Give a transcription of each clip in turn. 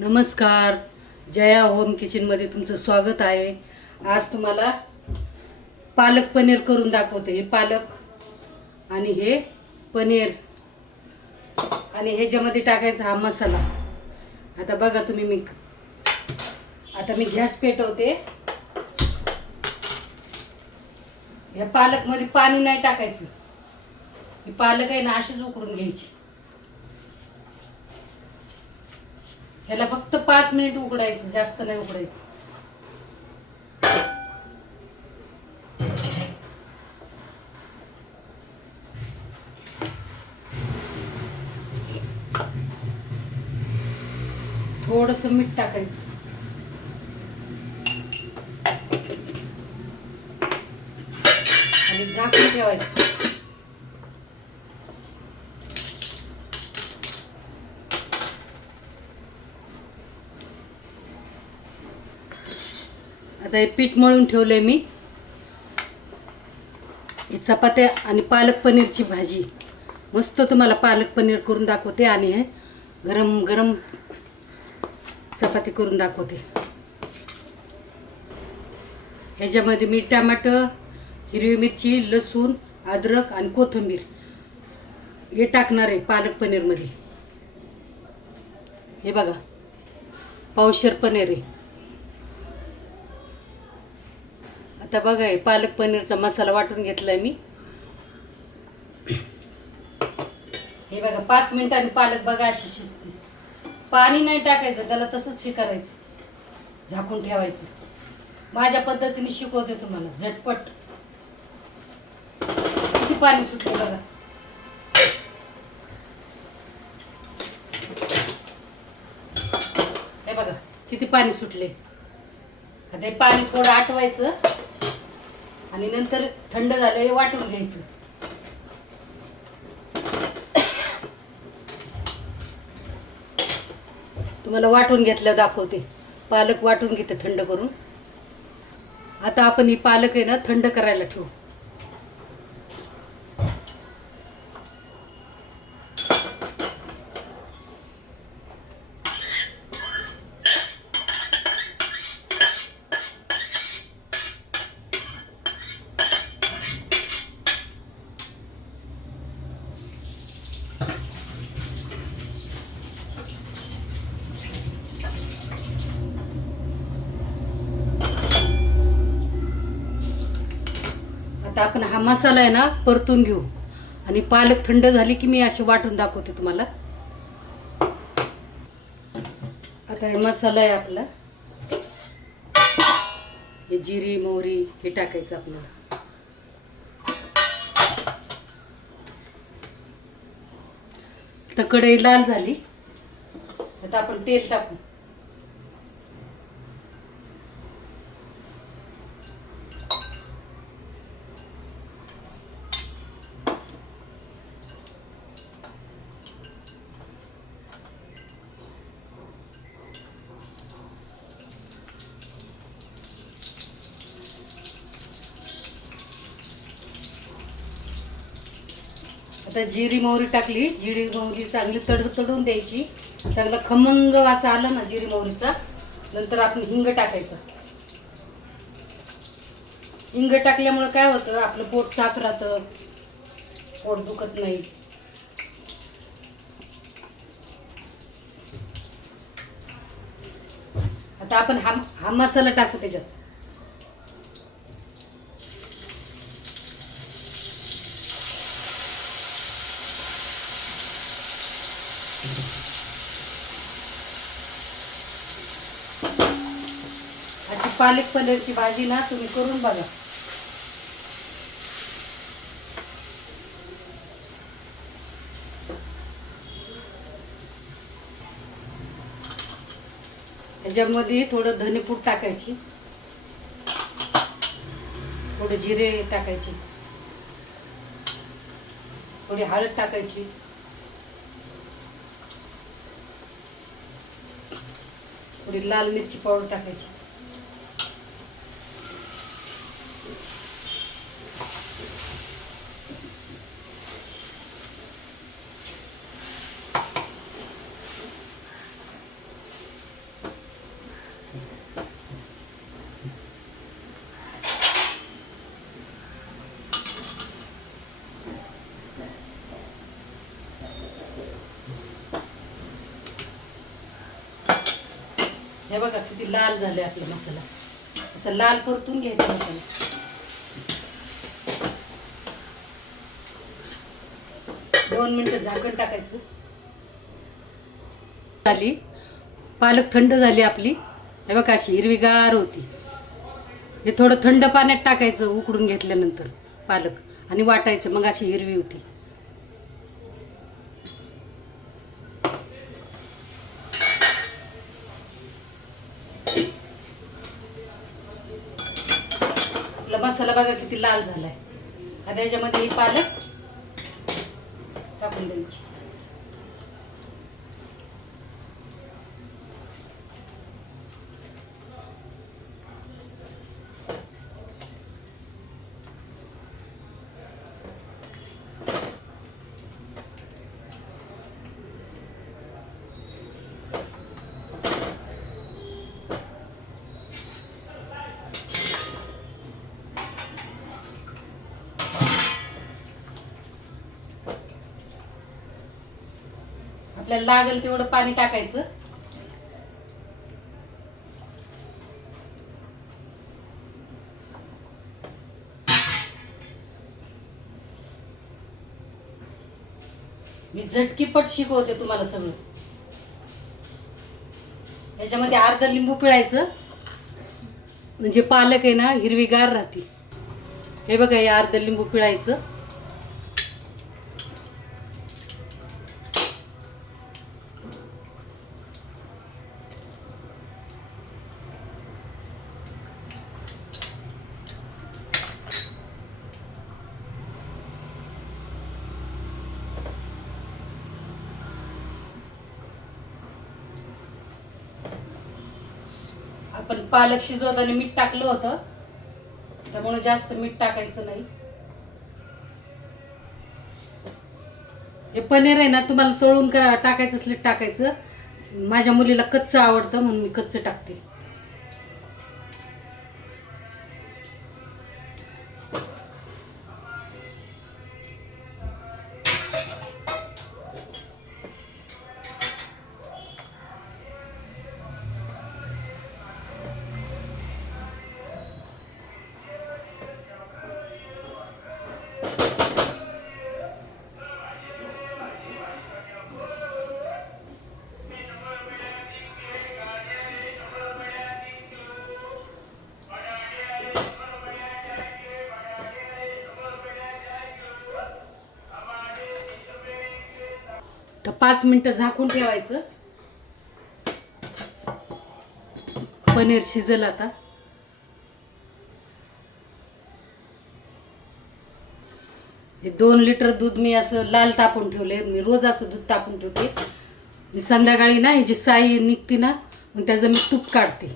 नमस्कार. जया होम किचनमध्ये तुमचं स्वागत आहे. आज तुम्हाला पालक पनीर करून दाखवते. हे पालक आणि हे पनीर आणि ह्याच्यामध्ये टाकायचा हा मसाला. आता बघा तुम्ही, आता मी गॅस पेटवते. या पालकमध्ये पाणी नाही टाकायचं. ही पालक आहे ना अशीच उकडून घ्यायची. ह्याला फक्त 5 मिनिट उकडायचं, जास्त नाही उकडायचं. थोडंसं मीठ टाकायचं आणि झाकून ठेवायचं. आता हे पीठ मळून ठेवलंय मी. ही चपात्या आणि पालक पनीरची भाजी मस्त तुम्हाला पालक पनीर करून दाखवते आणि हे गरम गरम चपाती करून दाखवते. ह्याच्यामध्ये मी टमाटर, हिरवी मिरची, लसूण, अद्रक आणि कोथिंबीर हे टाकणार आहे पालक पनीरमध्ये. हे बघा, पावशेर पनीर आहे. आता बघा, हे पालक पनीरचा मसाला वाटून घेतलाय मी. हे बघा, 5 मिनिटांनी पालक बघा अशी शिजते. पाणी नाही टाकायचं, त्याला तसंच हे करायचं, झाकून ठेवायचं. माझ्या पद्धतीने शिकवते तुम्हाला झटपट. किती पाणी सुटले बघा. हे बघा किती पाणी सुटले. आता हे पाणी थोडं आटवायचं आणि नंतर थंड झालं हे वाटून घ्यायचं. तुम्हाला वाटून घेतलं दाखवते. पालक वाटून घेते थंड करून. आता आपण ही पालक आहे ना थंड करायला ठेवू. आता आपण हा मसाला आहे ना परतून घेऊ आणि पालक थंड झाली की मी अशी वाटून दाखवते तुम्हाला. आता हे मसाला आहे आपला. हे जिरी मोहरी हे टाकायचं आपल्याला. तर कढई लाल झाली. आता आपण तेल टाकू. आता जिरी मोहरी टाकली. जिरी मोहरी चांगली तडून द्यायची. चांगला खमंग वास आला ना जिरी मोहरीचा, नंतर आपण हिंग टाकायचं. हिंग टाकल्यामुळे काय होतं, आपलं पोट साफ राहतं, पोट दुखत नाही. आता आपण हा मसाला टाकू त्याच्यात. अशी पालक पनीरची भाजी ना तुम्ही करून बघा. ह्याच्यामध्ये थोडं धनेपूड टाकायची, थोडे जिरे टाकायचे, थोडी हळद टाकायची, थोडी लाल मिरची पावडर टाकायची. हे बघा किती लाल झाले आपला मसाला. असं लाल परतून घ्यायचा मसाला. दोन मिनिटं झाकण टाकायचं. झाली पालक थंड झाली आपली. हे बघा अशी हिरवीगार होती. हे थोडं थंड पाण्यात टाकायचं उकडून घेतल्यानंतर पालक आणि वाटायचं, मग अशी हिरवी होती. आपला मसाला बघा किती लाल झालाय. आता याच्यामध्ये ही पालक टाकून द्यायची. आपल्याला लागेल तेवढं पाणी टाकायचं. मी झटकीपट शिकवते तुम्हाला सगळं. याच्यामध्ये अर्धा लिंबू पिळायचं, म्हणजे पालक आहे ना हिरवीगार राहते. हे बघा हे अर्धा लिंबू पिळायचं. आपण पालक शिजवताना मीठ टाकलं होतं, त्यामुळे जास्त मीठ टाकायचं नाही. हे पनीर आहे ना तुम्हाला तळून टाकायचं असलं टाकायचं. माझ्या मुलीला कच्चं आवडतं म्हणून मी कच्चं टाकते. तर 5 मिनिटं झाकून ठेवायचं. पनीर शिजेल आता. हे 2 लिटर दूध मी असं लाल तापून ठेवले. मी रोज असं दूध तापून ठेवते. मी संध्याकाळी ना ही जी साई निघते ना मग त्याचं मी तूप काढते.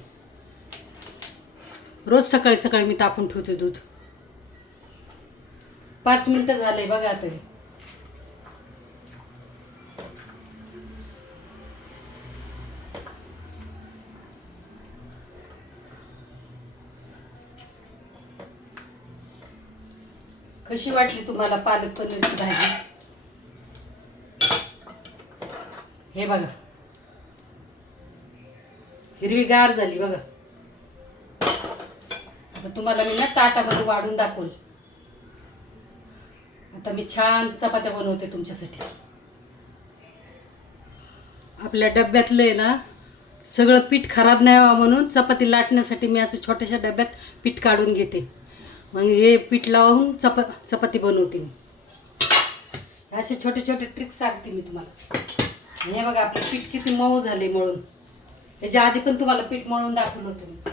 रोज सकाळी सकाळी मी तापून ठेवते दूध. 5 मिनिटं झाले बघा आता. कशी वाटली तुम्हाला पालक पनीरची भाजी? हे बघा हिरवीगार झाली बघा. आता तुम्हाला मी ना ताटामध्ये वाढून दाखवल. आता मी छान चपात्या बनवते तुमच्यासाठी. आपल्या डब्यातलं आहे ना सगळं पीठ खराब नाही व्हावं म्हणून चपाती लाटण्यासाठी मी असं छोट्याशा डब्यात पीठ काढून घेते. मग हे पीठ लावून चपाती बनवते मी. असे छोटे छोटे ट्रिक्स सांगते मी तुम्हाला. हे बघा आपलं पीठ किती मऊ झाले मळून. याच्या आधी पण तुम्हाला पीठ मळून दाखवलं होतं मी.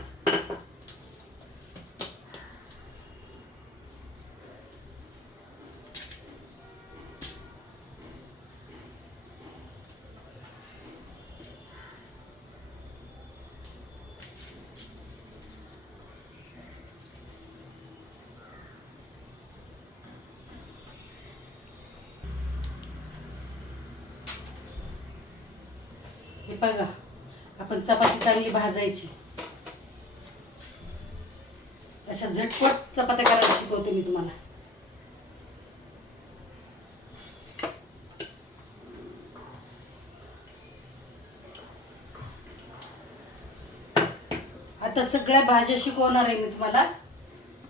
हे बघा आपण चपाती चांगली भाजायची. अशा झटपट चपात्या करायला शिकवते मी तुम्हाला. आता सगळ्या भाज्या शिकवणार आहे मी तुम्हाला.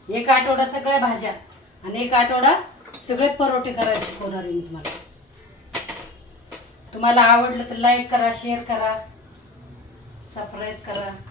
एक आठवडा सगळ्या भाज्या आणि एक आठवडा सगळे परोठे करायला शिकवणार आहे मी तुम्हाला. तुम्हाला आवडलं तर लाईक करा, शेअर करा, सबस्क्राईब करा.